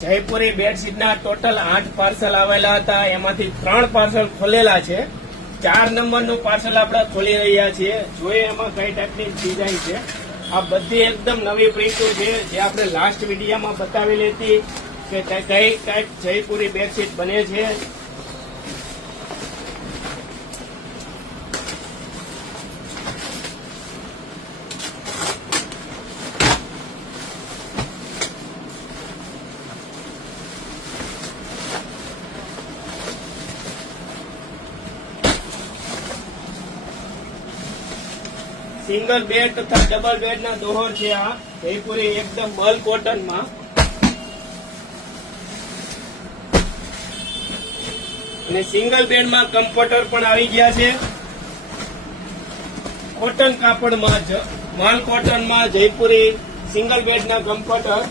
Jaipuri બેડશીટના total 8 parcel આવેલા હતા, એમાંથી 3 પાર્સલ ખોલેલા છે. 4 નંબરનું પાર્સલ આપણે ખોલી રહ્યા છીએ. જોઈએ એમાં કઈ ટાઈપની ડિઝાઇન છે. આ બધી એકદમ નવી પ્રિન્ટો છે, જે આપણે લાસ્ટ વિડીયોમાં બતાવેલી હતી કે કઈ ટાઈપ જયપુરી બેડશીટ બને છે. સિંગલ બેડ તથા ડબલ બેડ ના દોહર છે. આ જયપુરી એકદમ મલ કોટન માં, અને સિંગલ બેડ માં કમ્ફર્ટર પણ આવી ગયા છે. કોટન કાપડમાં મલ કોટન માં જયપુરી સિંગલ બેડ ના કમ્ફર્ટર.